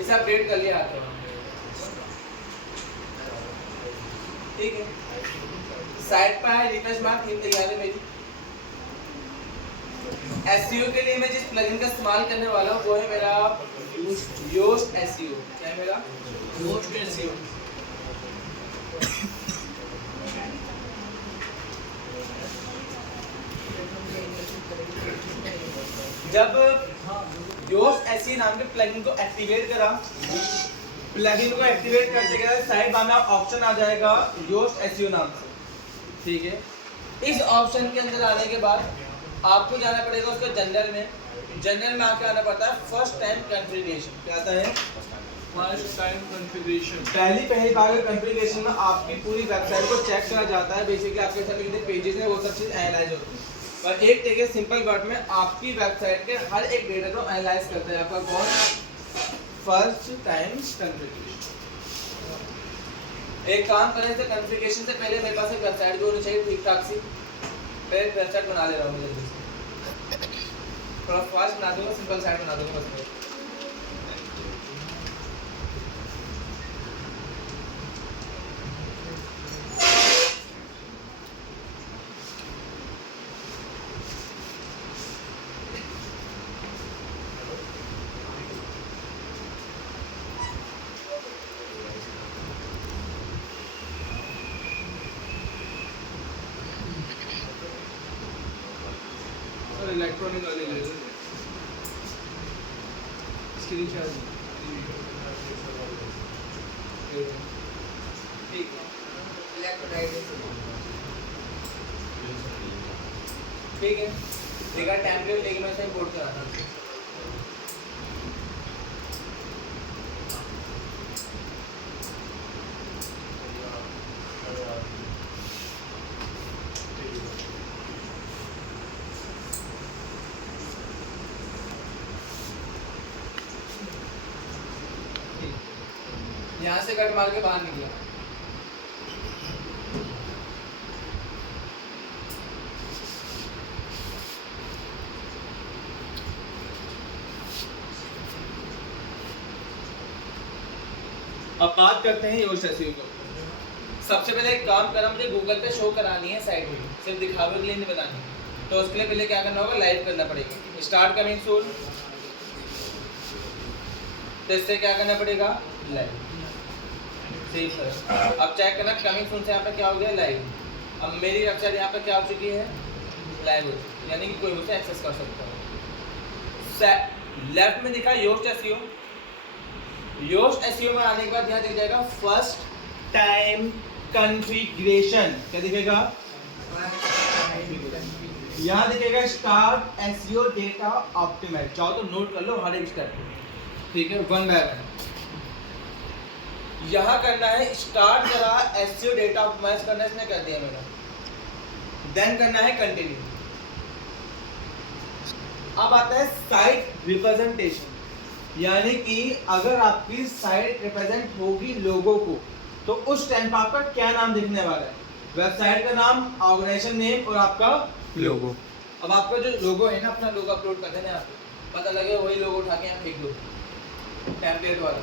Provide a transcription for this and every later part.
इसे अपडेट कर लिया आके, ठीक है। साइट पर है रिफ्रेश मार्क, थीम तैयार है मेरी। एसईओ के लिए मैं जिस प्लगइन का इस्तेमाल करने वाला हूँ वो है मेरा योस्ट एसईओ। क्या है मेरा? Yoast SEO. जब योस्ट एसईओ नाम के प्लगइन को एक्टिवेट करा, प्लगइन को एक्टिवेट करते के साइड बार में ऑप्शन आ जाएगा योस्ट एसईओ नाम से, ठीक है। इस ऑप्शन के अंदर आने के बाद आपको जाना पड़ेगा उसको जनरल में। जनरल में आके आना पड़ता है फर्स्ट टाइम कॉन्फ़िगरेशन। क्या आता है? First time configuration. पहली बार कॉन्फ़िगरेशन में आपकी पूरी वेबसाइट को चेक करा जाता है। बेसिकली आपके साथ कितने पेजेस हैं वो सब चीज़ एनालाइज होती है। और एक तरीके सिंपल वर्ड में आपकी वेबसाइट के हर एक डेटा को एनालाइज करता है आपका कौन? First time configuration. एक काम करें तो कॉन्फ़िगरेशन से पहले मेरे पास एक वेबसाइट भी होनी चाहिए ठीक ठाक सी। पहले वेबसाइट बना ले रहा हूँ जल्दी से, थोड़ा फास्ट बना दूंगा, सिंपल साइट बना दूंगा बस। इलेक्ट्रॉनिक वाले ले लो, स्क्रीन शॉट ठीक है। ठीक है, देखा टेम्पलेट लेके मैं इसे इंपोर्ट कराता हूँ। यहाँ से कट मार के बाहर निकला। अब बात करते हैं योस्ट एसईओ को। सबसे पहले एक काम करना, मुझे गूगल पे शो करानी है साइट में, सिर्फ दिखावे के लिए नहीं बतानी। तो उसके लिए पहले क्या करना होगा? लाइव करना पड़ेगा। स्टार्ट कमिंग सून, तो इससे क्या करना पड़ेगा? लाइव। सेव कर। अब चेक करना कमिंग सून से यहाँ पे क्या हो गया? लाइव। अब मेरी वेबसाइट यहाँ पे क्या हो चुकी है? लाइव हो चुकी है, यानी कि कोई उसे एक्सेस कर सकता है। लेफ्ट में दिखा योस्ट एसईओ। योस्ट एसईओ में आने के बाद यहाँ दिख जाएगा फर्स्ट टाइम कॉन्फ़िगरेशन। क्या दिखेगा? यहाँ दिखेगा स्टार्ट एसईओ डेटा ऑप्टिमाइज। चाहो तो नोट कर लो हर एक स्टेप, ठीक है, वन बाय वन। यहाँ करना है स्टार्ट करा एसईओ डेटा ऑप्टिमाइज करना, इसने कर दिया मेरा। देन करना है कंटिन्यू। अब आता है साइट रिप्रेजेंटेशन, यानी कि अगर आपकी साइट रिप्रेजेंट होगी लोगों को तो उस टाइम पर आपका क्या नाम दिखने वाला है? वेबसाइट का नाम, ऑर्गेनाइजेशन नेम और आपका लोगो। अब आपका जो लोगो है ना, अपना लोगो अपलोड कर देना, आपको पता लगे वही लोगो उठा के यहाँ फेंक दो, टेम्पलेट वाला।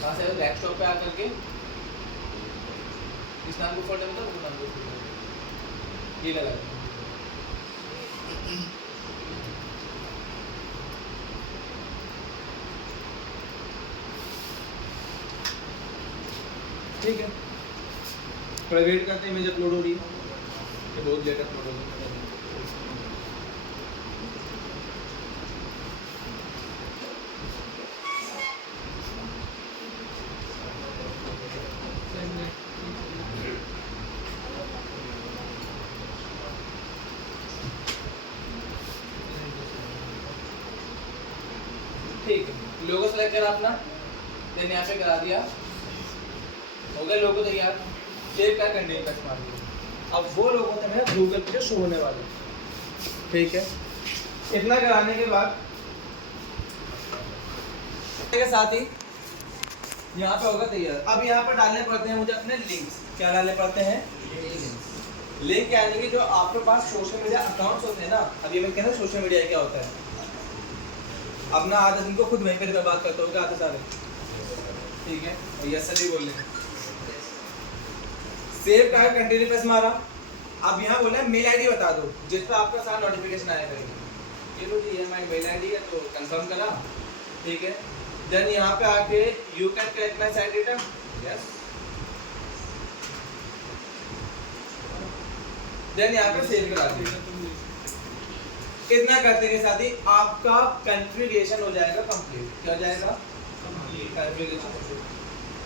वहाँ से डेस्कटॉप पे आकर के इस नाम को फोल्डर में तो वो नाम को ये लगा। ठीक है, थोड़ा वेट करते हैं, इमेज अपलोड हो रही है, ये बहुत लेट अपलोड हो रही है। ठीक है, लोगो सेलेक्ट करा अपना, देन यहाँ पे करा दिया, हो गया लोगो तैयार। सेव कर कंटिन्यू का इस्तेमाल किया। अब वो लोगो थे मेरा गूगल पे शो होने वाले, ठीक है। इतना कराने के बाद के साथ ही यहाँ पे होगा तैयार। अब यहाँ पर डालने पड़ते हैं मुझे अपने लिंक्स। क्या डालने पड़ते हैं? लिंक यानी कि जो आपके पास सोशल मीडिया अकाउंट्स होते हैं ना, अभी मैं कहना सोशल मीडिया क्या होता है, अपना आधा दिन को खुद वहीं पर बर्बाद करते हो आते सारे, ठीक है, और यस सर भी बोल लें। सेव का कंटिन्यू प्रेस मारा, अब यहाँ बोला मेल आईडी बता दो जिस पर आपका सारा नोटिफिकेशन आया करेगा। चलो जी ये हमारी मेल आईडी है तो कंफर्म करा, ठीक है। देन यहाँ पे आके you can collect my site data, yes. Then यहाँ पे सेव करा दिया। इतना करते के साथ ही आपका कॉन्फ़िगरेशन हो जाएगा कंप्लीट। क्या हो जाएगा?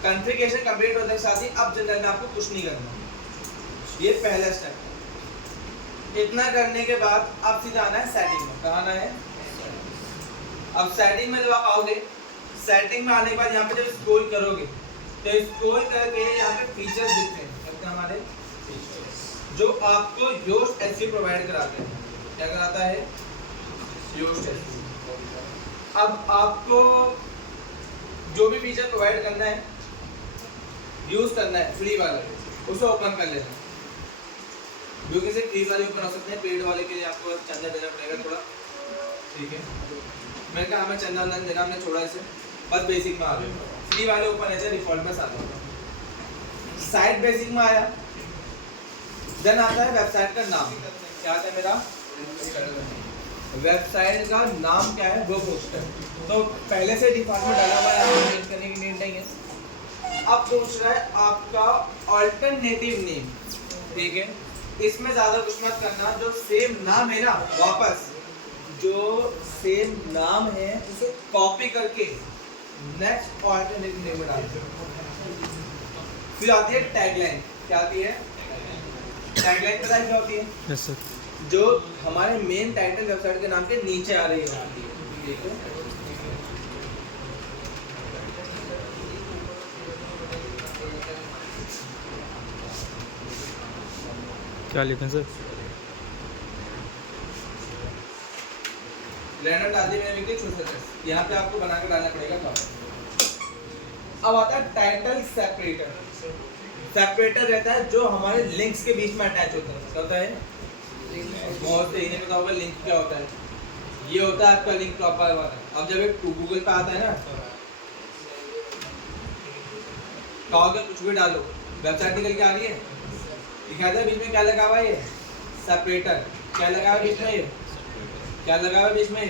कॉन्फ़िगरेशन कंप्लीट होने के साथ ही अब जनरल में आपको कुछ नहीं करना, ये पहला स्टेप है। इतना करने के बाद अब सीधा आना है सेटिंग में। कहाँ आना है? अब सेटिंग में जब आप आओगे, सेटिंग में आने के बाद यहाँ पे जब स्क्रॉल करोगे तो स्क्रॉल करके यहाँ पे फीचर्स दिखते हैं क्या हमारे, जो आपको योस्ट एसईओ प्रोवाइड कराते हैं। क्या कराता है? Yoast SEO. अब आपको जो भी फीचर प्रोवाइड करना है, यूज करना है, फ्री वाला उसे ओपन कर लेना। जो कि सिर्फ फ्री वाले ओपन हो सकते हैं, पेड वाले के लिए आपको चंदा देना पड़ेगा थोड़ा, ठीक है। मैंने कहा हमें चंदा नहीं देना, हमने छोड़ा इसे, बस बेसिक में आ गए। फ्री वाले ओपन ऐसे डिफॉल्ट में आता है। साइट बेसिक में आया, देन आता है वेबसाइट का नाम। क्या आता है मेरा? वेबसाइट का नाम क्या है? वो पोस्टर। तो पहले से डिफॉल्ट में डाला हुआ है, आपको चेंज करने की नीड नहीं है। अब पूछ रहा है आपका अल्टरनेटिव नेम, ठीक है। इसमें ज़्यादा कुछ मत करना, जो सेम नाम है ना, वापस जो सेम नाम है उसे कॉपी करके नेक्स्ट अल्टरनेटिव नेम में डाल दो। फिर आती है टैगलाइन। क्या आती है? टैगलाइन पता है क्या होती है? Yes sir. जो हमारे मेन टाइटल वेबसाइट के नाम के नीचे आ रही है, ठीक है। क्या लिखें सर? रैंडम डाल दी मैंने, लिख दिया छोटा। यहाँ पे आपको बना के डालना पड़ेगा तो। अब आता है टाइटल सेपरेटर। सेपरेटर रहता है जो हमारे लिंक्स के बीच में अटैच होता है। क्या होता है? बहुत से इन्हें पता होगा लिंक क्या होता है। ये होता है आपका लिंक प्रॉपर वाला। अब जब एक गूगल पे आता है ना, कहोगे कुछ भी डालो, वेबसाइट निकल के आ रही है, दिखाता है बीच में क्या लगा हुआ है, ये सेपरेटर। क्या लगा हुआ है बीच में? ये क्या लगा हुआ है बीच में?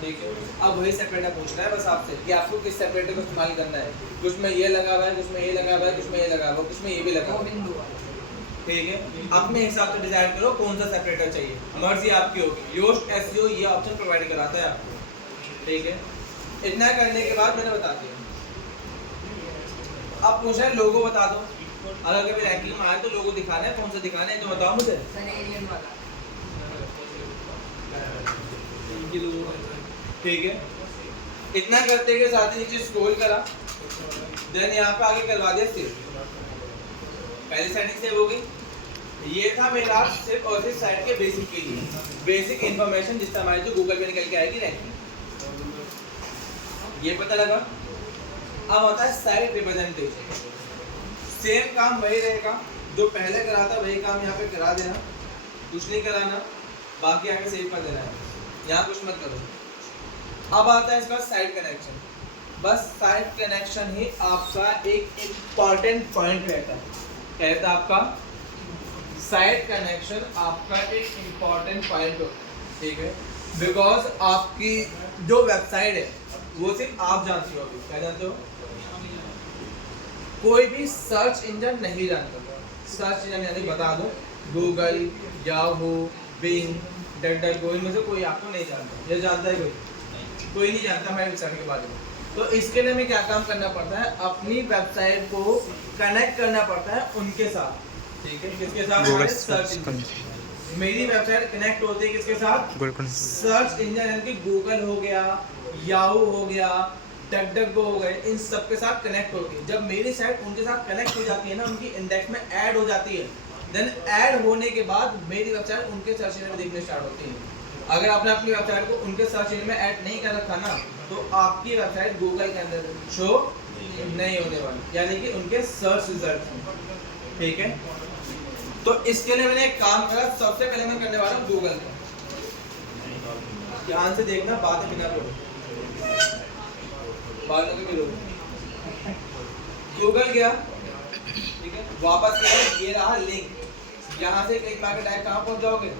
ठीक है। अब वही सेपरेटर पूछ रहा है बस आपसे कि आपको किस सेपरेटर को इस्तेमाल करना है। कुछ में ये लगा हुआ है, कुछ में ये लगा हुआ है, कुछ में ये लगा हुआ है, कुछ में ये भी लगा हुआ है, ठीक है। अपने हिसाब से डिसाइड करो कौन सा सेपरेटर चाहिए, मर्जी आपकी होगी। योस्ट एसईओ ये ऑप्शन प्रोवाइड कराता है आपको, ठीक है। इतना करने के बाद मैंने बता दिया। अब पूछा है लोगो बता दो। अगर कभी रैंकिंग में आए तो लोगो दिखाना है, कौन सा दिखाना है तो बताओ मुझे। ठीक है। इतना करते के साथ ही नीचे स्क्रॉल करा, देन यहाँ पे आगे करवा दिया सेव। पहली सेटिंग सेव हो गई। ये था मेरा सिर्फ और सिर्फ साइट के बेसिक के लिए, बेसिक इंफॉर्मेशन जिससे हमारी जो गूगल पे निकल के आएगी रैंकिंग, ये पता लगा। अब आता है साइट रिप्रेजेंटेशन। सेम काम वही रहेगा जो पहले करा था, वही काम यहाँ पे करा देना, कुछ नहीं कराना, बाकी आगे सेव कर देना है, यहाँ कुछ मत करो। अब आता है इसका साइट कनेक्शन। बस साइट कनेक्शन ही आपका एक इम्पॉर्टेंट पॉइंट रहता है। कहता है आपका साइट कनेक्शन आपका एक इम्पॉर्टेंट पॉइंट होता है, ठीक है। बिकॉज आपकी जो वेबसाइट है वो सिर्फ आप जानती हो। अभी क्या जानते हो? कोई भी सर्च इंजन नहीं जानता। सर्च इंजन यानी बता दो गूगल, याहू, बिंग, डकडकगो, इनमें से कोई आपको नहीं जानता। ये जानता है कोई नहीं जानता हमारी वेबसाइट के बारे में। तो इसके लिए हमें क्या काम करना पड़ता है? अपनी वेबसाइट को कनेक्ट करना पड़ता है उनके साथ, ठीक है। किसके साथ? हमारे सर्च इंजन। मेरी वेबसाइट कनेक्ट होती है किसके साथ? सर्च इंजन यानी कि गूगल हो गया, याहू हो गया, डकडकगो हो गए, इन सब के साथ कनेक्ट होती है। जब मेरी साइट उनके साथ कनेक्ट हो जाती है ना, उनकी इंडेक्स में ऐड हो जाती है, देन ऐड होने के बाद मेरी वेबसाइट उनके सर्च इंजन में दिखने स्टार्ट होती है। अगर आपने अपनी वेबसाइट को उनके सर्च इंजन में ऐड नहीं कर रखा ना, तो आपकी वेबसाइट गूगल के अंदर शो नहीं होने वाली, यानी कि उनके सर्च रिजल्ट, ठीक है। तो इसके लिए मैंने एक काम करा, सबसे पहले मैं करने वाला हूँ गूगल का। ध्यान से देखना, बातें बिना बोलो, बातों के बिना गूगल गया, ठीक है, वापस गया, ये रहा लिंक, यहाँ से क्लिक मार के डायरेक्ट कहाँ पहुँच जाओगे,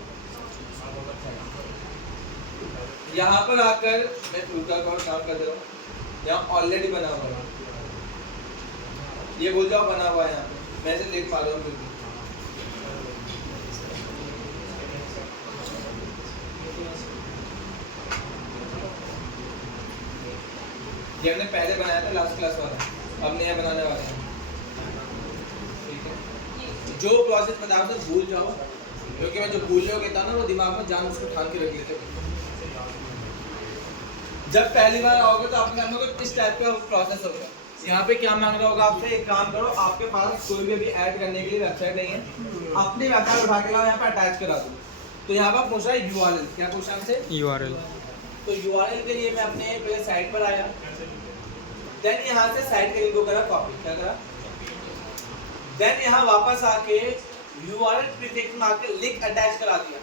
यहाँ पर आकर मैं गूगल का काम कर दे रहा हूँ, यहाँ ऑलरेडी बना हुआ है, ये बोल जाओ बना हुआ है, यहाँ पे मैं से लिंक मार रहा हूँ। ये हमने पहले बनाया था लास्ट क्लास वाला, अब नया बनाने वाले हैं, ठीक है। जो प्रोसेस बताया था भूल जाओ, क्योंकि मैं जो भूलने को कहता ना वो दिमाग में जान उसको ठान के रख लेते। जब पहली बार आओगे तो आपके सामने कुछ इस टाइप का प्रोसेस होगा। यहाँ पे क्या मांग रहा होगा आपसे, एक काम करो, आपके पास कोई भी अभी ऐड करने के लिए वेबसाइट नहीं है, अपनी वेबसाइट उठा के लाओ, यहाँ पे अटैच करा दो। तो यहाँ पर पूछ रहा है URL, क्या पूछा हमसे, URL। तो URL के लिए मैं अपने पहले साइट पर आया, देन यहाँ से साइट के लिंक को करा कॉपी, क्या करा, देन यहाँ वापस आके URL प्रीफिक्स में आके लिंक अटैच करा दिया,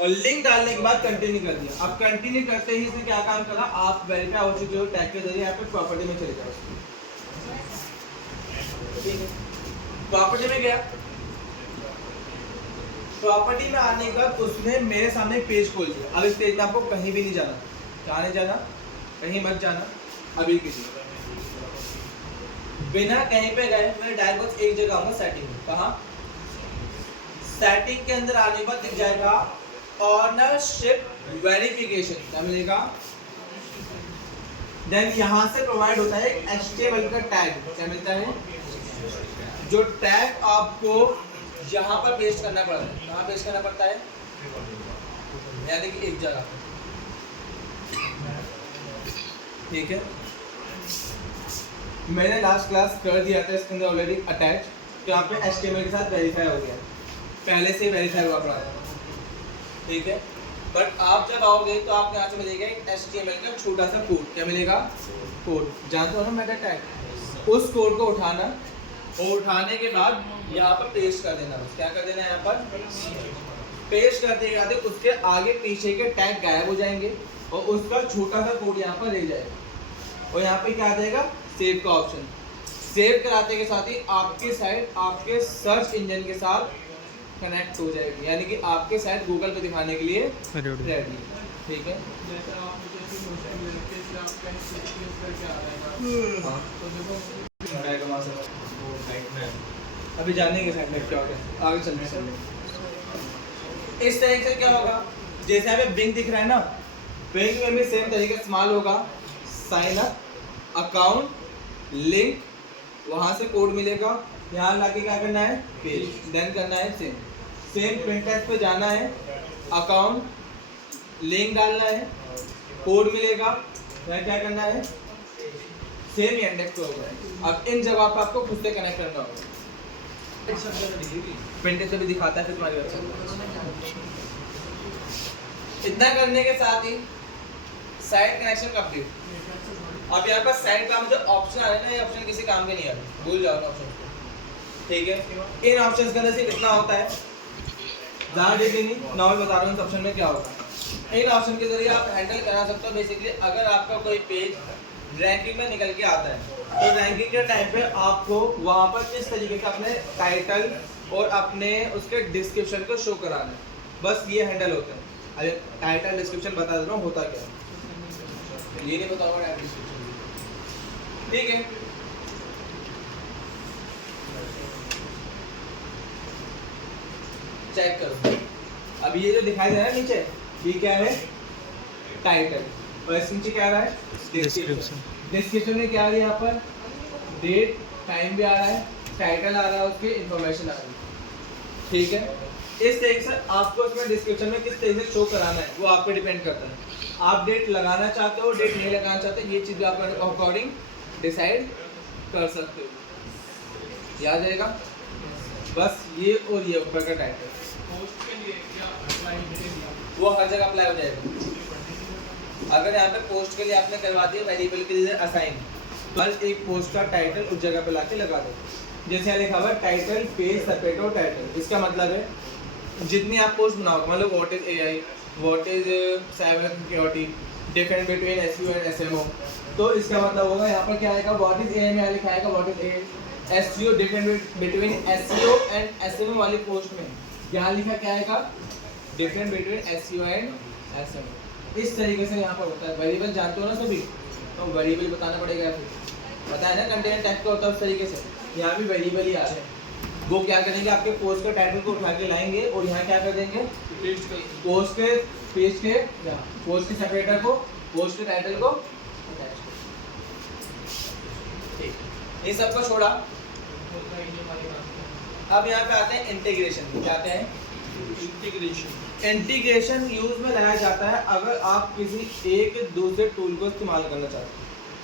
और लिंक डालने के बाद कंटिन्यू कर दिया। अब कंटिन्यू करते ही इसने क्या काम करा, आप वेरीफाई हो चुके हो टैग के जरिए, यहाँ पे प्रॉपर्टी में चले जाओ, ठीक है, प्रॉपर्टी में गया, प्रॉपर्टी में आने के बाद उसने मेरे सामने पेज खोल दिया। अब इस पेज में आपको कहीं भी नहीं जाना, कहाँ नहीं जाना, कहीं मत जाना अभी किसी, बिना कहीं पे गए मैं डायरेक्ट बस एक जगह आऊंगा, सेटिंग में, कहाँ, सेटिंग के अंदर आने के बाद दिख जाएगा ऑनरशिप वेरिफिकेशन, क्या मिलेगा, देन यहाँ से प्रोवाइड होता है HTML का टैग, क्या मिलता है, जो टैग आपको यहाँ पर पेस्ट करना पड़ता है, कहाँ पेस्ट करना पड़ता है, यानी कि एक जगह, ठीक है। मैंने लास्ट क्लास कर दिया था इसके अंदर ऑलरेडी अटैच, तो यहाँ पे HTML के साथ वेरीफाई हो गया, पहले से वेरीफाई हुआ पड़ा था, ठीक है। बट आप जब आओगे तो आपको यहाँ से मिलेगा एक HTML का छोटा सा कोड, क्या मिलेगा, कोड, जानते हो ना मेटा टैग, उस कोड को उठाना, और उठाने के बाद यहाँ पर पेस्ट कर देना, क्या कर देना, यहाँ पर पेस्ट करते करते उसके आगे पीछे के टैग गायब हो जाएंगे, और उसका छोटा सा कोड यहाँ पर रह जाएगा, और यहाँ पे क्या आ जाएगा, सेव का ऑप्शन। सेव कराते के साथ ही आपकी साइट आपके सर्च इंजन के साथ कनेक्ट हो जाएगी, यानी कि आपके साइट गूगल पे दिखाने के लिए रेडी, ठीक है। अभी जानेंगे साइट में क्या होगा, आगे चलते हैं। इस तरीके से क्या होगा, जैसे यहाँ पे बिंग दिख रहा है ना, बिंग में भी सेम तरीके इस्तेमाल होगा, साइन अप, अकाउंट, लिंक, वहाँ से कोड मिलेगा, यहाँ लाके क्या करना है, पेज, देन करना है सेम प्रिंट टेक्स्ट पे जाना है, अकाउंट, लिंक डालना है, कोड मिलेगा, फिर क्या करना है, सेम इंडेक्स पे होगा। अब इन जगह पर आपको खुद से कनेक्ट करना होगा, प्रिंट से भी दिखाता है फिर तुम्हारी वेबसाइट। इतना करने के साथ ही साइट कनेक्शन कंप्लीट। अब यहाँ पर साइट का जो ऑप्शन आ रहा है ना, ये ऑप्शन किसी काम के नहीं आ रहे, भूल जाओ ऑप्शन को, ठीक है। इन ऑप्शंस के अंदर सिर्फ इतना होता है, ज़्यादा डिटेल नहीं, नॉर्मल बता रहा हूँ इस ऑप्शन में क्या होता है। इन ऑप्शन के जरिए आप हैंडल करा सकते हो बेसिकली, अगर आपका कोई पेज रैंकिंग में निकल के आता है तो रैंकिंग के टाइम पे आपको वहाँ पर किस तरीके से अपने टाइटल और अपने उसके डिस्क्रिप्शन को शो कराना है, बस ये हैंडल होता है। अरे टाइटल डिस्क्रिप्शन बता दे रहा हूँ होता क्या, ये नहीं बताऊंगा टाइटल डिस्क्रिप्शन, ठीक है। चेक करो, अब ये जो दिखाई दे रहा है नीचे, ये क्या है, टाइटल, और इसके नीचे क्या आ रहा है, डिस्क्रिप्शन। डिस्क्रिप्शन में क्या आ रही है, यहाँ पर डेट टाइम भी आ रहा है, टाइटल आ रहा है, उसकी इंफॉर्मेशन आ रही है, ठीक है। इस तरीके से आपको इसमें डिस्क्रिप्शन में किस तरीके से शो कराना है वो आप पे डिपेंड करता है। आप डेट लगाना चाहते हो, डेट नहीं लगाना चाहते, ये चीज़ आप अकॉर्डिंग डिसाइड कर सकते हो, याद रहेगा। बस ये और ये ऊपर का टाइटल वो हर जगह अप्लाई हो जाएगा। अगर यहाँ पे पोस्ट के लिए आपने करवा दिया वेरिएबल के लिए असाइन, बस एक पोस्ट का टाइटल उस जगह पे लाके लगा दो। जैसे यहाँ लिखा हुआ है टाइटल पेज सेपरेटो टाइटल, इसका मतलब है जितनी आप पोस्ट बनाओगे, मतलब what is AI, what is cyber security, difference between SEO and SMO, तो इसका मतलब होगा यहाँ पर क्या आएगा, व्हाट इज एआई में लिखा आएगा what is AI, SEO difference between SEO and SMO वाली पोस्ट में यहाँ लिखा क्या आएगा, difference between SEO and SMO. इस तरीके से यहाँ पर होता है। वेरिएबल जानते हो ना सभी, तो वेरिएबल बताना पड़ेगा, फिर पता है ना कंटेंट टाइप का होता है उस तरीके से, यहाँ भी वेरिएबल ही आ रहे हैं। वो क्या करेंगे, आपके पोस्ट के टाइटल को उठा के लाएंगे और यहाँ क्या कर देंगे, पोस्ट के पेज के पोस्ट के सेपरेटर को पोस्ट के टाइटल को अटैच कर, ठीक। ये सबको छोड़ा, अब यहाँ पे आते हैं इंटीग्रेशन। क्या आते हैं, इंटीग्रेशन यूज में लाया जाता है अगर आप किसी एक दूसरे टूल को इस्तेमाल करना चाहते हैं।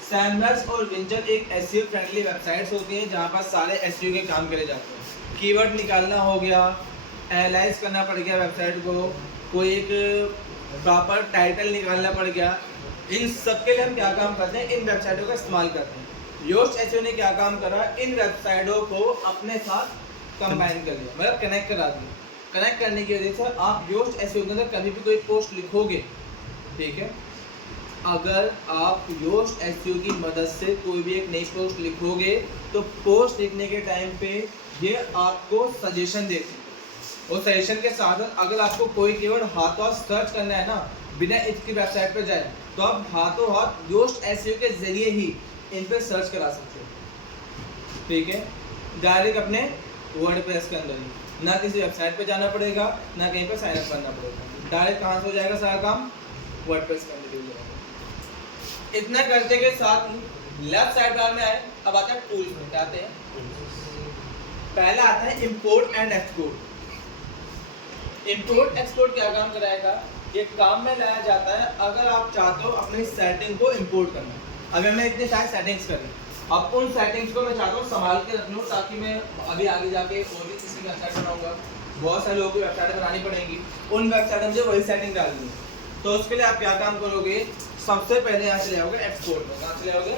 सैमरस और विंचर एक एसईओ फ्रेंडली वेबसाइट्स होती हैं जहाँ पर सारे एसईओ के काम करे जाते हैं। कीवर्ड निकालना हो गया, एनालाइज करना पड़ गया वेबसाइट को, कोई एक प्रॉपर टाइटल निकालना पड़ गया, इन सब के लिए हम क्या काम करते हैं, इन वेबसाइटों का इस्तेमाल करते हैं। योस्ट एसईओ ने क्या काम करा, इन वेबसाइटों को अपने साथ कंबाइन कर लिया, मतलब कनेक्ट करा दिया। कनेक्ट करने की वजह से आप योस्ट एसईओ के अंदर कभी भी कोई पोस्ट लिखोगे, ठीक है, अगर आप योस्ट एसईओ की मदद से कोई भी एक नई पोस्ट लिखोगे तो पोस्ट लिखने के टाइम पे ये आपको सजेशन देती है, और सजेशन के साथ अगर आपको कोई कीवर्ड हाथों हाथ सर्च करना है ना, बिना इसकी वेबसाइट पर जाए, तो आप हाथों हाथ योस्ट एसईओ के जरिए ही इन पर सर्च करा सकते हो, ठीक है, डायरेक्ट अपने वर्डप्रेस के अंदर ही, ना किसी वेबसाइट पे जाना पड़ेगा, ना कहीं पे साइन अप करना पड़ेगा, डायरेक्ट कहाँ से हो जाएगा सारा काम, वर्डप्रेस के अंदर हो जाएगा। इतना करते के साथ ही लेफ्ट साइड बार में आए, अब आता है टूल्स में। क्या आते हैं, पहला आता है import and export. Import export क्या काम कराएगा, ये काम में लाया जाता है अगर आप चाहते हो अपनी सेटिंग को इंपोर्ट करना। अभी हमने इतने सारे सेटिंग्स करी, अब उन सेटिंग्स को मैं चाहता हूँ संभाल के रख लूँ, ताकि मैं अभी आगे जाके और भी किसी की वेबसाइट बनाऊंगा, बहुत सारे लोगों की वेबसाइट बनानी पड़ेंगी, उन वेबसाइट में मुझे वही सेटिंग डालनी है। तो उसके लिए आप क्या काम करोगे, सबसे पहले यहाँ से ले आओगे एक्सपोर्ट में, कहाँ से ले आओगे,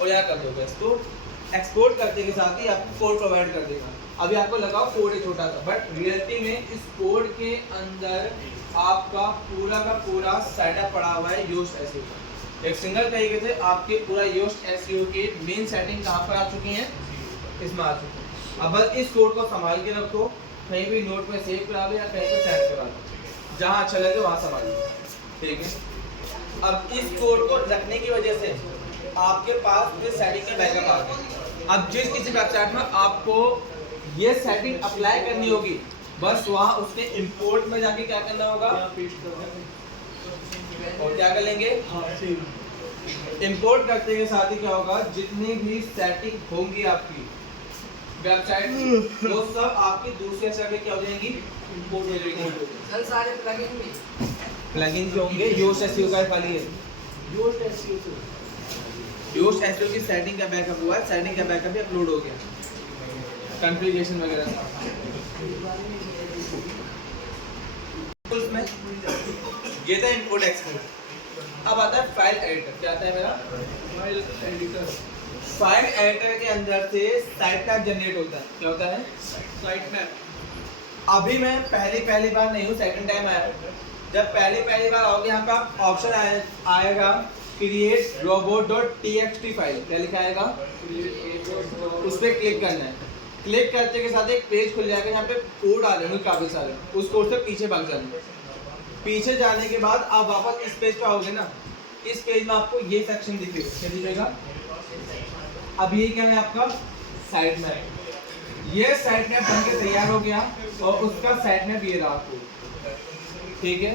और यहाँ कर दोगे एक्सपोर्ट। एक्सपोर्ट करने के साथ ही आपको कोड प्रोवाइड कर देगा। अभी आपको लगाओ कोड है छोटा सा, बट रियलिटी में इस कोड के अंदर आपका पूरा का पूरा सेटअप पड़ा हुआ है योस्ट एसईओ का। एक सिंगल तरीके से आपके पूरा योस्ट एसईओ के मेन सेटिंग कहाँ पर आ चुकी हैं, इसमें आ चुकी है। अब बस इस कोड को संभाल के रखो, कहीं भी नोट पे सेव करा लो या कहीं पे सेट करा लो, जहाँ अच्छा लगे वहाँ संभाल लो, ठीक है। अब इस कोड को रखने की वजह से आपके पास इस सेटिंग के बैकअप आ गए। अब जिस किसी वेबसाइट में आपको ये सेटिंग अप्लाई करनी होगी, बस वहाँ उसके इंपोर्ट में जाके क्या करना होगा, और क्या कर लेंगे, इंपोर्ट करते के साथ ही क्या होगा, जितनी भी सेटिंग होंगी आपकी वेबसाइट में वो सब आपकी दूसरे जगह क्या हो जाएंगी, इंपोर्ट हो जाएंगी। कल सारे प्लगइन भी प्लगइन जो होंगे योस्ट एसईओ का खाली है, योस्ट एसईओ की सेटिंग का बैकअप हुआ है, सेटिंग का बैकअप भी अपलोड हो गया, कॉन्फ़िगरेशन वगैरह उसमें। ये था इंपोर्ट एक्सपोर्ट। अब आता है फाइल एडिटर। क्या आता है मेरा, फाइल एडिटर। फाइल एडिटर के अंदर से साइट मैप जनरेट होता है। क्या होता है, साइट मैप। अभी मैं पहली बार नहीं हूँ, सेकंड टाइम आया हूँ। जब पहली बार आओगे, यहाँ पे आप ऑप्शन आएगा क्रिएट robot.txt फाइल। क्या लिखा आएगा, उस पर क्लिक करना है। क्लिक करते के साथ एक पेज खुल जाएगा, यहाँ पे कोड आ जाएंगे काफी सारे, उस कोड से पीछे भाग जाएंगे। पीछे जाने के बाद आप वापस इस पेज पे आओगे ना, इस पेज में आपको ये सेक्शन दिखेगा। क्या दिखेगा, अब ये क्या है आपका साइट मैप। ये साइट मैप बनके तैयार हो गया और उसका साइट मैप ये रहा आपको, ठीक है।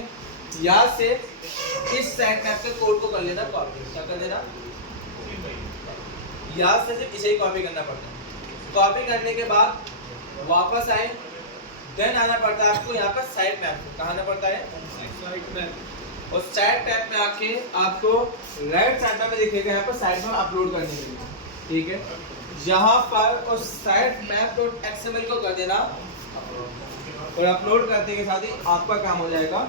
याद से इस साइट मैप के कोड को कर लेना कॉपी। क्या कर देना, याद से सिर्फ इसे ही कॉपी करना पड़ता है। कॉपी करने के बाद वापस आए, देन आना पड़ता है आपको यहाँ पर साइट मैप। कहाँ आना पड़ता है, साइट मैप। और साइट मैप में आके आपको राइट साइड में दिखेगा यहाँ पर साइट मैप अपलोड करने के लिए, ठीक है। यहाँ पर उस साइट मैप.xml को कर देना और अपलोड करने के साथ ही आपका काम हो जाएगा।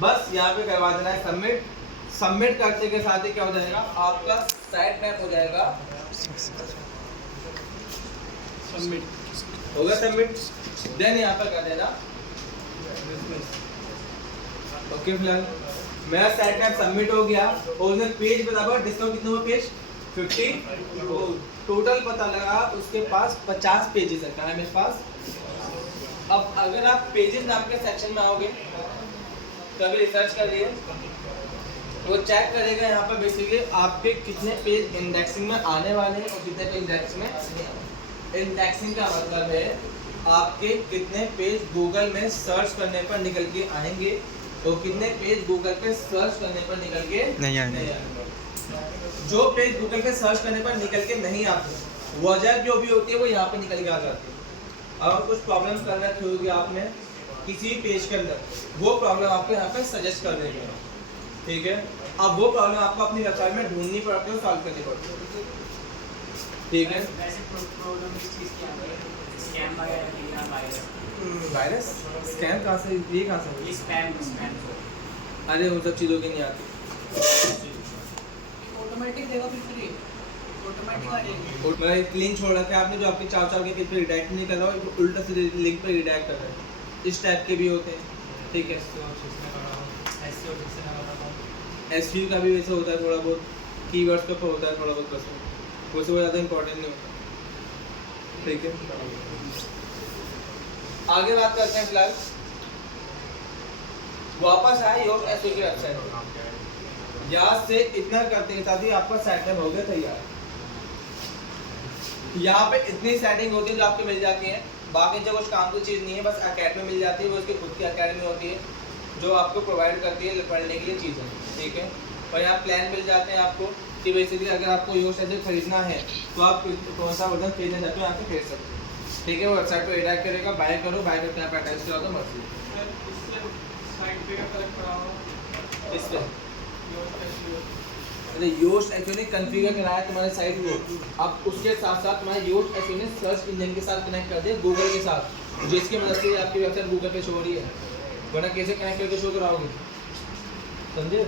बस यहाँ पे करवा देना है सबमिट। सबमिट करते के साथ ही क्या हो जाएगा, आपका साइट मैप हो जाएगा होगा सबमिट। देन यहाँ पर कर देना ओके। फिलहाल मेरा साइट मैप सबमिट हो गया और उसमें पेज बराबर डिस्काउंट कितना हुआ पेज 50। टोटल पता लगा उसके पास 50 पेजेस है। क्या है मेरे पास? अब अगर आप पेजेस नाम के सेक्शन में आओगे कभी रिसर्च करिए, वो चेक करेगा यहाँ पर बेसिकली आपके कितने पेज इंडेक्सिंग में आने वाले हैं और कितने पेज इंडेक्स में। इंडेक्सिंग का मतलब है आपके कितने पेज गूगल में सर्च करने पर निकल के आएंगे और कितने पेज गूगल पे सर्च करने पर निकल के नहीं आएंगे। जो पेज गूगल पे सर्च करने पर निकल के नहीं आते, वजह जो भी होती है वो यहाँ पे निकल के आ जाती है। अगर कुछ प्रॉब्लम कर रखी होगी आपने किसी पेज के अंदर, वो प्रॉब्लम आपको यहाँ पे सजेस्ट कर देंगे, ठीक है। अब वो प्रॉब्लम आपको अपनी वेबसाइट में ढूंढनी पड़ती है और सॉल्व करनी पड़ती है, ठीक है। वायरस स्कैम कहाँ से, ये कहाँ से? स्पैम। अरे उन सब चीज़ों की नहीं आती। ऑटोमेटिक देगा फिर ऑटोमेटिक आ जाएगी। और मैं एक लिंक छोड़ रखा है आपने जो आपके 4 के पेज पे रिडायरेक्ट नहीं कर रहा हो, उल्टा से लिंक पे रिडायरेक्ट कर रहा है। इस टाइप के भी होते हैं, ठीक है। एसईओ का भी वैसे होता है थोड़ा बहुत, कीवर्ड्स पे होता है थोड़ा बहुत, बस वैसे वो ज़्यादा इंपॉर्टेंट नहीं होता, ठीक है। आगे बात करते हैं। फिलहाल वापस आए योस्ट एसईओ की वेबसाइट। यहाँ से इतना करते के साथ ही आपका सेटअप हो गया तैयार। यहाँ पे इतनी सेटिंग होती है जो आपको मिल जाती है, बाकी जो कुछ काम की चीज़ नहीं है, बस अकेडमी मिल जाती है। वो उसकी खुद की अकेडमी होती है जो आपको प्रोवाइड करती है पढ़ने के लिए चीज़ें, ठीक है। और यहाँ प्लान मिल जाते हैं आपको कि बेसिकली अगर आपको योस्ट एसईओ खरीदना है तो आप कौन सा वर्जन खरीदना चाहते हो यहाँ से खरीद सकते हो, ठीक है। वो वेबसाइट पर रिडायरेक्ट करेगा, बाय करो, बाय करके यहाँ पर अटैच करा दो, मर्जी। इस पे अरे योस्ट एसईओ ने कॉन्फ़िगर कराया तुम्हारे साइट को, अब उसके साथ साथ तुम्हारे योस्ट एसईओ ने सर्च इंजन के साथ कनेक्ट कर दिया गूगल के साथ, जिसकी मदद से आपकी वेबसाइट गूगल पे शो हो रही है, वरना कैसे कनेक्ट करके शो कराओगे, समझे।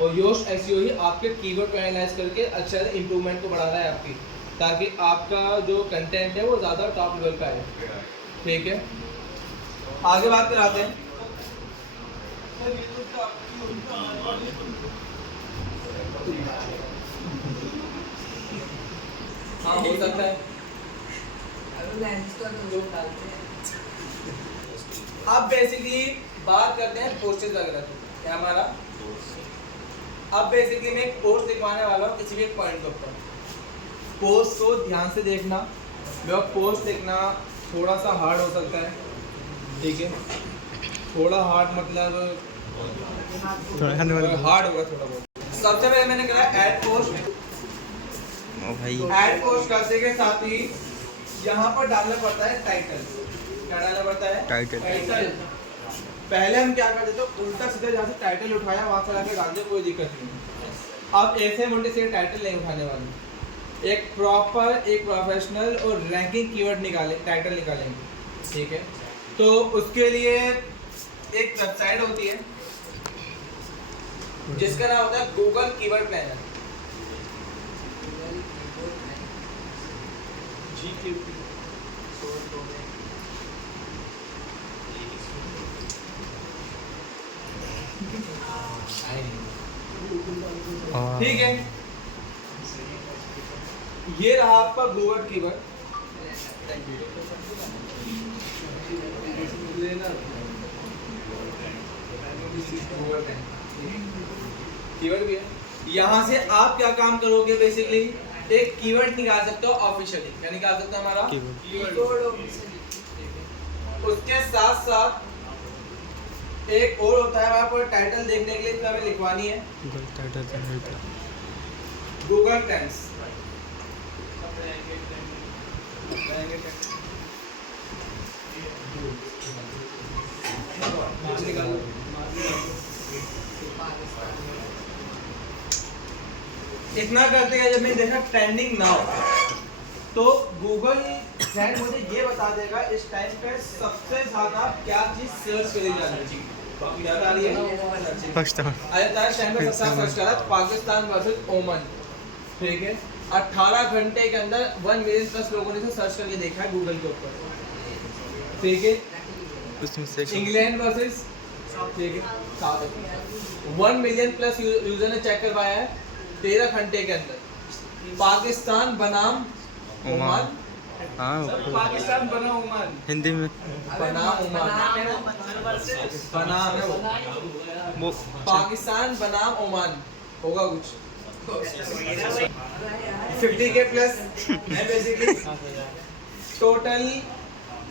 और योस्ट एसईओ ही आपके कीवर्ड को एनालाइज करके अच्छा इंप्रूवमेंट को बढ़ा रहा है आपकी, ताकि आपका जो कंटेंट है वो ज़्यादा टॉप लेवल का है, ठीक है। आगे बात कराते हैं। हाँ हो सकता है। अभी लेंस का तो लोग डालते हैं। अब बेसिकली बात करते हैं पोस्टेज वगैरह की। क्या हमारा अब बेसिकली मैं एक पोस्ट लिखवाने वाला हूँ किसी भी एक पॉइंट के ऊपर। पोस्ट को ध्यान से देखना, पोस्ट लिखना थोड़ा सा हार्ड हो सकता है, ठीक है। थोड़ा हार्ड मतलब हार्ड होगा थोड़ा बहुत। सबसे पहले मैंने करा ऐड पोस्ट। भाई ऐड पोस्ट करने के साथ ही यहाँ पर डालना पड़ता है टाइटल। क्या डालना पड़ता है? टाइटल। पहले हम क्या करते थे, उल्टा सीधा जहाँ से टाइटल उठाया वहाँ से लाके डाल दिया, कोई दिक्कत नहीं। अब ऐसे मुंडे से टाइटल नहीं उठाने वाले, एक प्रॉपर एक प्रोफेशनल और रैंकिंग कीवर्ड निकाले, टाइटल निकालेंगे, ठीक है। तो उसके लिए एक वेबसाइट होती है जिसका नाम होता है गूगल कीवर्ड प्लानर। ठीक है, ये रहा आपका गूगल कीवर्ड। कीवर्ड भी है। यहाँ से आप क्या काम करोगे, बेसिकली एक कीवर्ड निकाल सकते हो ऑफिशियली। क्या निकाल सकते हो? हमारा कीवर्ड। उसके साथ साथ एक और होता है हमारे पास टाइटल देखने के लिए, इसमें हमें लिखवानी है Google title generator, Google trends. इतना करते हैं, जब मैंने देखा ट्रेंडिंग नाउ, तो गूगल ट्रेंड मुझे ये बता देगा इस टाइम पे सबसे ज्यादा क्या चीज सर्च करी जा रही है। क्या आ रही है? फर्स्ट टाइम पे सबसे सर्च करा पाकिस्तान वर्सेस ओमान, ठीक है। 18 घंटे के अंदर 1 मिलियन प्लस लोगों ने इसे सर्च करके देखा है गूगल के ऊपर। ठीक है, उसमें से इंग्लैंड वर्सेस ठीक है south Africa, 1 million plus user ने चेक करवाया है 13 घंटे के अंदर। पाकिस्तान बनाम ओमान, हाँ पाकिस्तान बना ओमान, हिंदी में बनाम ओमान, बनाम है वो पाकिस्तान बनाम ओमान होगा कुछ 50K प्लस है बेसिकली। टोटल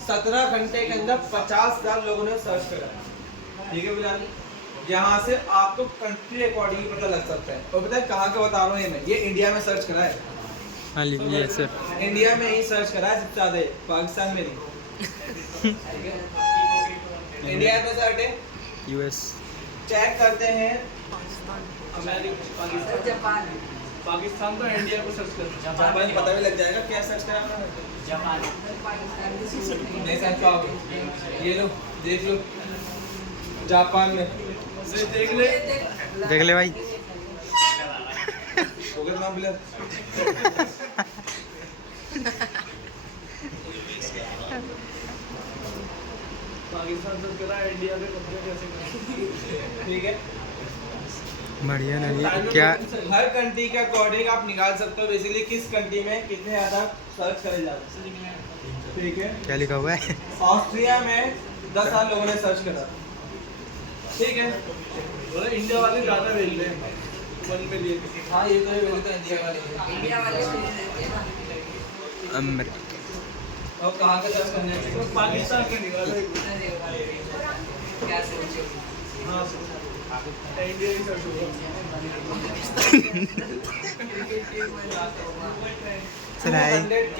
17 घंटे के अंदर 50,000 लोगों ने सर्च करा। ठीक है बिलाल, यहाँ से आपको कंट्री अकॉर्डिंग पता लग सकता है। और पता है कहाँ का बता रहा हूँ मैं, ये इंडिया में सर्च करा है। हाँ लीजिए सर। इंडिया में ही सर्च करा है सबसे ज्यादा, पाकिस्तान में नहीं। इंडिया में सर्च है, यूएस चेक करते हैं अमेरिका, पाकिस्तान तो इंडिया को सर्च कर, जापान पता भी लग जाएगा क्या सर्च करा उन्होंने। जापान नहीं सर्च पाओगे, ये लो देख लो जापान में देख ले, देख ले भाई। हो गया तुम्हारा बिलर। पाकिस्तान सर्च करा, इंडिया पे कब्जा कैसे करें। ठीक है, बढ़िया नहीं क्या हर कंट्री के अकॉर्डिंग आप निकाल सकते हो बेसिकली किस कंट्री में कितने ज्यादा सर्च करे जाते हैं। ठीक है, क्या लिखा हुआ है? ऑस्ट्रिया में 10,000 लोगों ने सर्च करा। ठीक है, इंडिया वाले ज्यादा भेज रहे हैं 1 मिलियन। हाँ ये तो इंडिया वाले अमेरिका। और कहाँ का सर्च करना है? तो पाकिस्तान का निकालो। क्या सोचे? हाँ इंडिया ही सर्च होगा। सर है 200K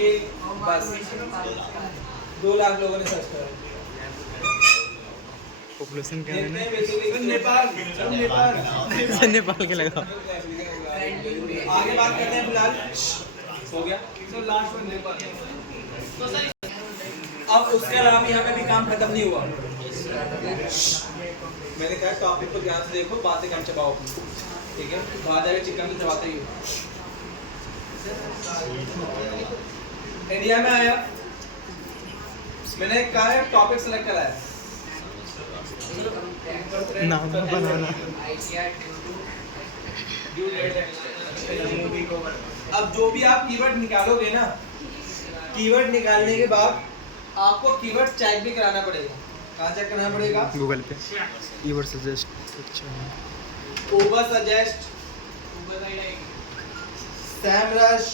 बस 2 लाख लोगों ने सर्च करा। पॉपुलेशन क्या देखते है? हैं बेसिकली नेपाल नेपाल के लगा। आगे बात करते हैं फिलहाल, हो गया तो लास्ट में नेपाल। अब उसके अलावा यहाँ पे भी काम खत्म नहीं हुआ। मैंने कहा टॉपिक को ध्यान से देखो, बातें कम चबाओ। ठीक है, बाहर जाके चिकन भी चबाते ही हो। इंडिया में आया, मैंने कहा है टॉपिक सेलेक्ट करा है, नाम बनाना। अब जो भी आप कीवर्ड निकालोगे ना, कीवर्ड निकालने के बाद आपको कीवर्ड चेक भी कराना पड़ेगा। कहाँ चेक कराना पड़ेगा? गूगल पे कीवर्ड सजेस्ट। अच्छा ओवर सजेस्ट, सैमरश,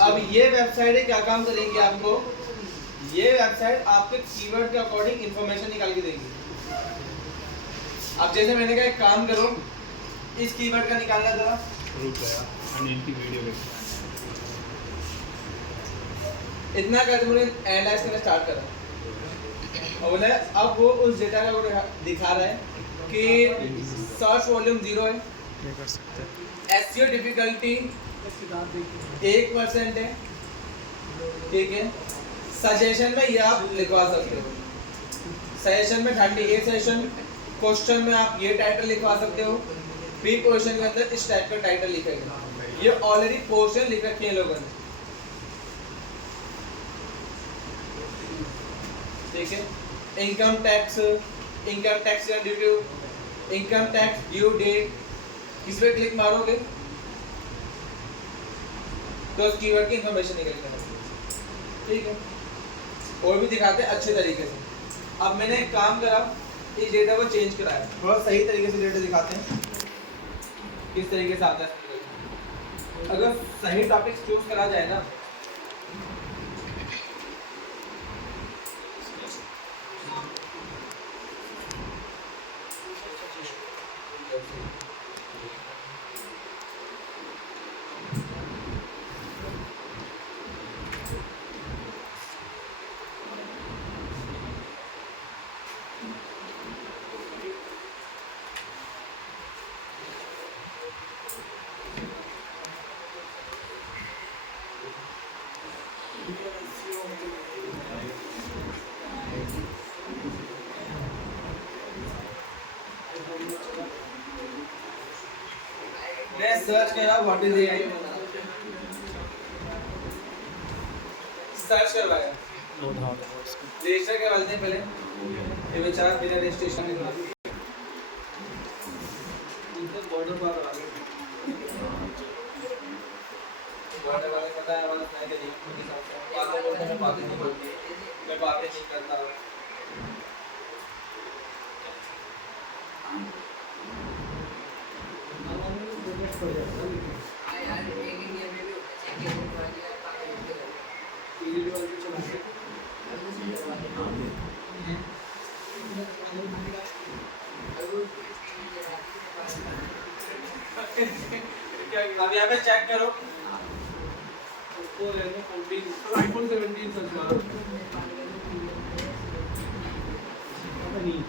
अब ये वेबसाइट क्या काम करेगी आपको? ये वेबसाइट आपके कीवर्ड के अकॉर्डिंग इंफॉर्मेशन निकाल के देगी। अब जैसे मैंने कहा एक काम करो, इस कीवर्ड का निकालना जरा। इतना कर तुमने एनालाइज करना स्टार्ट करा और बोला अब वो उस डेटा का दिखा रहा है कि सर्च वॉल्यूम 0 है, ये कर सकते हैं। एसईओ डिफिकल्टी 1% है। ठीक है, सजेशन में ये आप लिखवा सकते हो, सजेशन में 38 सेशन, क्वेश्चन में आप ये टाइटल लिखवा सकते हो, प्री पोजीशन के अंदर इस टाइप का टाइटल लिखेगा। ये ऑलरेडी पोजीशन लिख रखी है लोगों ने। ठीक है, income tax due, income tax due date, इस पे क्लिक मारोगे तो उस कीवर्ड की इंफॉर्मेशन निकल के आएगी। ठीक है, और भी दिखाते हैं अच्छे तरीके से। अब मैंने एक काम करा, इस डेटा को चेंज कराया, थोड़ा सही तरीके से डेटा दिखाते हैं किस तरीके से आता है। अगर सही टॉपिक चूज करा जाए ना, सर्च करा व्हाट इज एआई, सर्च करवाया रजिस्टर के वाले दिन पहले ये बेचारा बिना रजिस्ट्रेशन के था बॉर्डर पर आ गया बॉर्डर वाले पता है वाला मैं नहीं खुद साथ बातें बोलते हैं बातें नहीं बोलती मैं बातें नहीं करता यार एक इंडिया में भी होता है कि वो वाली यार पागल होते हैं वाली चला अब यहाँ पे चेक करो उसको लेने 14 आईफोन 17 सर्च करो नहीं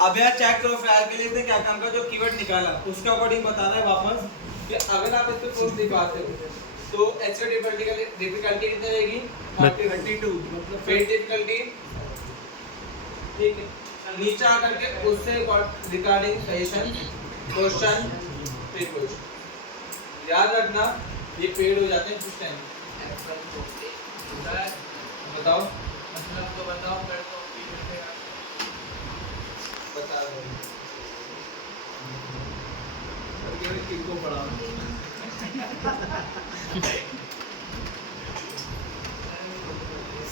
अब यार चेक करो फिलहाल के लिए क्या काम का जो कीवर्ड निकाला उसका अकॉर्डिंग बता रहा है वापस कि अगर आप इस पे फोर्स दिखाते हो तो एचओ डिफिकल्टी कितनी रहेगी 32 मतलब फेस डिफिकल्टी ठीक है नीचे आकर के उससे रिगार्डिंग सजेशन क्वेश्चन फिर क्वेश्चन याद रखना ये पेड हो जाते हैं कुछ टाइम बताओ मतलब तो बताओ कर दो बता रहे हो किनको पढ़ा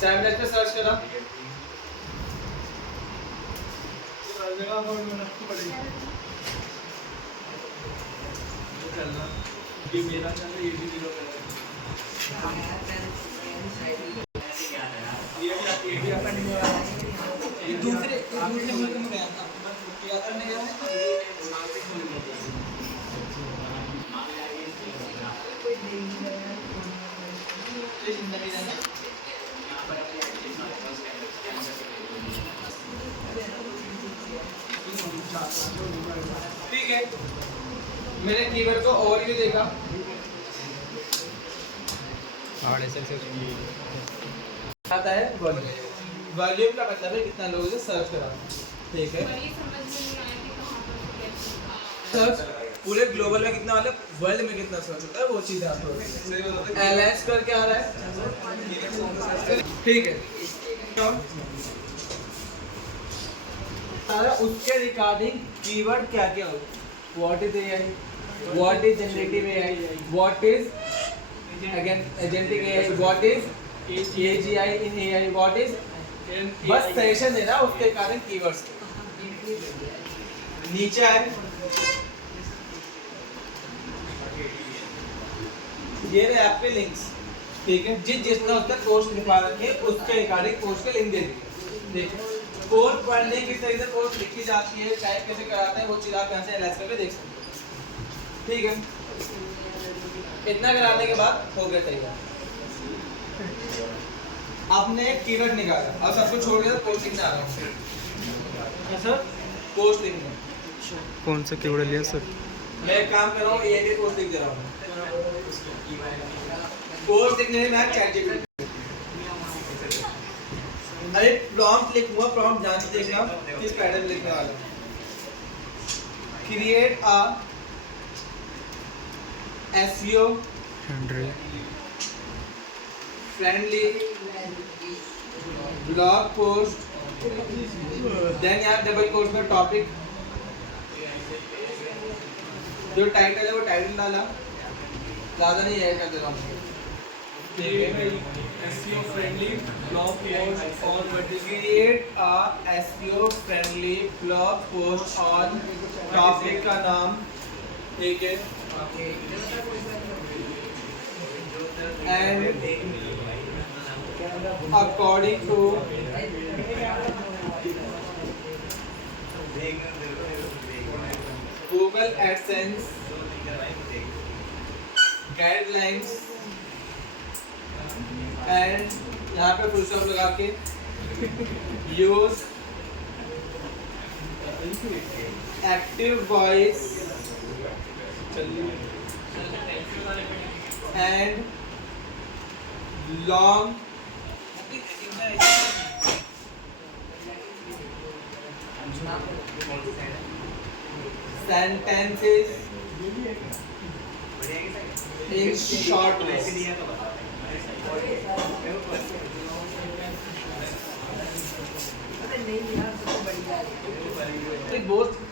सैमनेट पे सर्च करा जगह पर मैंने पढ़ी वो चलना ये मेरा चल रहा है ये भी 0 पे ये भी अपन नहीं हो रहा ये दूसरे मुल्क में गया था क्या करने गया ठीक है मैंने कीवर्ड को ओवरव्यू देखा आता है वॉल्यूम का मतलब है कितना लोगों ने सर्च करा ठीक है सर्च पूरे ग्लोबल में कितना मतलब वर्ल्ड में कितना सर्च होता है वो चीज़ आपको एलएस करके आ रहा है ठीक है सारा उसके रिगार्डिंग कीवर्ड क्या क्या हो what is AI what is generative AI what is again agentic AI what is AGI in AI what is बस सजेशन देना उसके कारण कीवर्ड्स नीचे आए ये रहे आपके लिंक्स ठीक है जितना उसका पोस्ट लिखा रखे उसके रिगार्डिंग पोस्ट के लिंक दे दीजिए ठीक है कोर्स पढ़ने किस तरीके से कोर्स लिखी जाती है टाइप कैसे कराते हैं वो चीज़ आप यहाँ से एनालाइज करके देख सकते हैं ठीक है इतना कराने के बाद हो गया तैयार आपने एक कीवर्ड निकाला अब सब कुछ छोड़ के पोस्ट लिखने आ रहा हूँ सर पोस्ट लिखने कौन सा कीवर्ड लिया सर मैं एक काम कर रहा हूँ ये भी पोस्ट लिख दे रहा हूँ पोस्ट लिखने में मैं चैट जीपीटी अरे प्रॉम्प्ट लिखूंगा प्रॉम्प्ट जान के देखना किस पैटर्न लिखने वाला create a SEO friendly blog post then यार डबल कोट में टॉपिक जो टाइटल है वो टाइटल डाला ज़्यादा नहीं है कर दे रहा हूँ SEO friendly blog post on create a SEO friendly blog post on topic का नाम ठीक है and according to Google AdSense guidelines and यहाँ पे फुल स्टॉप लगा के use active voice and long sentences in short ways.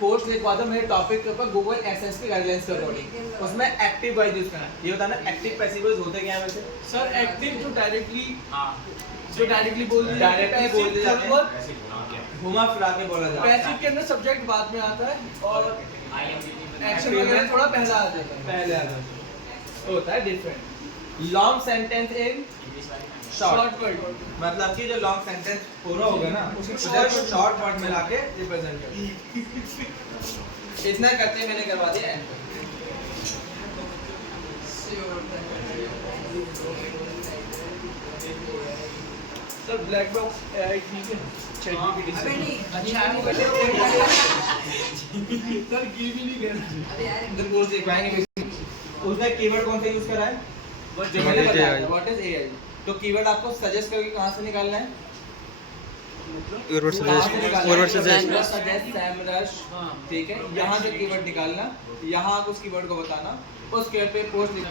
Post लिखवा दो मेरे टॉपिक के ऊपर गूगल एडसेंस की गाइडलाइंस के अकॉर्डिंग, उसमें एक्टिव वॉइस यूज करना है। ये बताना एक्टिव पैसिव वॉइस होते क्या है वैसे? सर एक्टिव जो डायरेक्टली बोल दिया डायरेक्टली बोल दिया जाता है, घुमा फिरा के बोला जाता है। पैसिव के अंदर सब्जेक्ट बाद में आता है और एक्शन वगैरह थोड़ा पहला आ जाता है। पहले आ जाता है, होता है different. Long sentence in short word, मतलब कि जो लॉन्ग सेंटेंस पूरा होगा ना उसको शॉर्ट वर्ड में लाके रिप्रेजेंट कर। इतना करते हैं, मैंने करवा दिया and. Sir black box AI ठीक है, ChatGPT से। अबे नहीं, अच्छा सर की भी नहीं कहना। अबे यार इधर कोर्स दिखवाएंगे बेसिक। उसने कीवर्ड कौन सा यूज करा है? जो मैंने बताया, व्हाट इज एआई। तो कीवर्ड आपको सजेस्ट करके कहां से निकालना है? कीवर्ड सजेस्ट सैमरश, ठीक है। यहाँ से कीवर्ड निकालना, यहाँ आप उस कीवर्ड को बताना, उस कीवर्ड पे पोस्ट लिखना।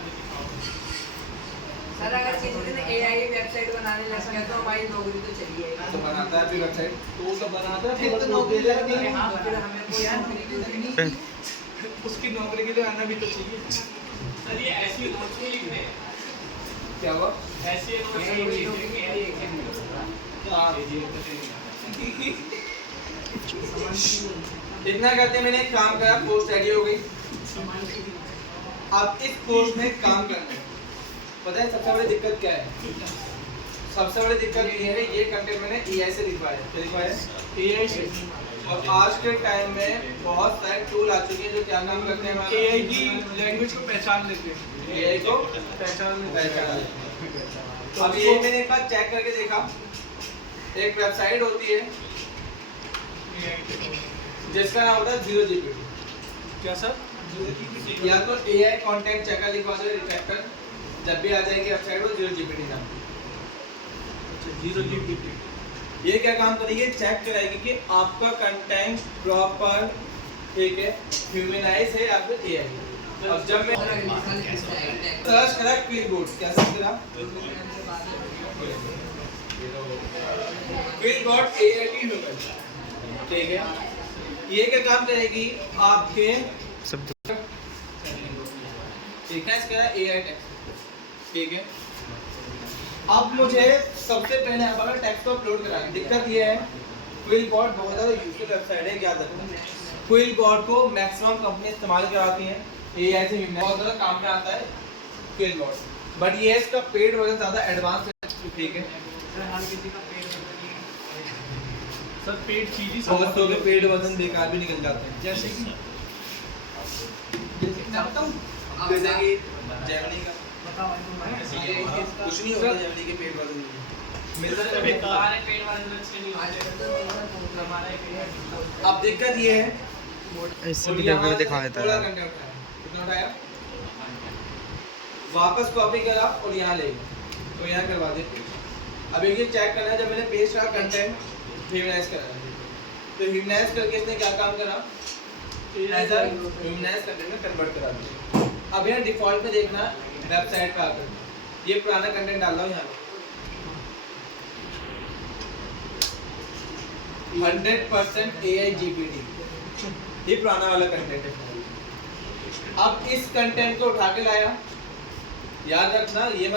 सर अगर किसी ने एआई वेबसाइट बनाने लग गया तो हमारी नौकरी तो चली जाएगी। तो बनाता है फिर वेबसाइट, तो वो सब बनाता है फिर तो फिर नौकरी नौकरी लगनी है। हाँ, फिर हमें कोई नौकरी क्यों देनी? उसकी नौकरी के लिए आना भी तो चाहिए। सर ये ऐसी नोट्स नहीं लिख दे, क्या हुआ? ऐसी नोट्स एआई नहीं कोई लिख नौकरी दे। के लिए एक से इतना करते मैंने एक काम करा, पोस्ट रेडी हो गई। अब इस पोस्ट में काम करना है। पता है सबसे बड़ी दिक्कत क्या है? सबसे बड़ी दिक्कत ये है, ये कंटेंट मैंने एआई से लिखवाया है। क्या लिखवाया है? एआई से। और आज के टाइम में बहुत सारे टूल आ चुके हैं जो क्या काम करते हैं हमारा? एआई की लैंग्वेज को पहचान लेते हैं। एआई को पहचान पहचान। अब ये मैंने एक बार चेक करके देखा, एक वेबसाइट होती है जिसका नाम होता है 0GPT। क्या सर? या तो एआई कंटेंट चेकर लिखवा दो, डिटेक्टर, जब भी आ जाएगी वेबसाइट वो 0GPT नाम। 0GPT। ये क्या काम करेगी? चेक कराएगी कि आपका कंटेंट प्रॉपर, ठीक है, ह्यूमनाइज है या फिर एआई। अब जब मैं सर्च करा क्विलबोर्ड, क्या सर्च करा? क्विलबोर्ड एआई की ह्यूमन, ठीक है। ये क्या काम करेगी? आपके शब्द ठीक है, इसका एआई टेक्स्ट, ठीक है। अब मुझे सबसे पहले अपना टेक्स्ट को अपलोड कराना है। दिक्कत ये है, क्विलबोर्ड बहुत ज़्यादा यूजफुल वेबसाइट है, याद रखना। क्विलबोर्ड को मैक्सिमम कंपनी इस्तेमाल कराती हैं, एआई से बहुत ज़्यादा काम में आता है क्विलबोर्ड। बट ये इसका पेड वर्जन ज़्यादा एडवांस है, ठीक है। सर पेड चीज ही बहुत लोगों के पेड वर्जन बेकार भी निकल जाते हैं, जैसे कि जैसे कि जेमिनी का कुछ नहीं होता, जेमिनी के पेड वर्जन मिलता है। हमारे पेड़ वाले तो अच्छे नहीं होते, हमारे पेड़ अब दिक्कत ये है, ऐसे और भी यहाँ लेवल से दिखा देता थोड़ा है। कंटेंट उठाया, कितना उठाया? वापस कॉपी करा और यहाँ ले गया, तो यहाँ करवा दे। अब एक ये चेक करना है, जब मैंने पेज का कंटेंट ह्यूमनाइज करा है, तो ह्यूमनाइज करके इसने क्या काम करा? एज अ ह्यूमनाइज कंटेंट में कन्वर्ट करा दिया। अब यहाँ डिफॉल्ट में देखना वेबसाइट पे आकर, ये पुराना कंटेंट डाल रहा हूँ यहाँ 100% AI GPT, ये पुराना वाला कंटेंट है। अब इस कंटेंट को उठा के लाया, याद रखना ये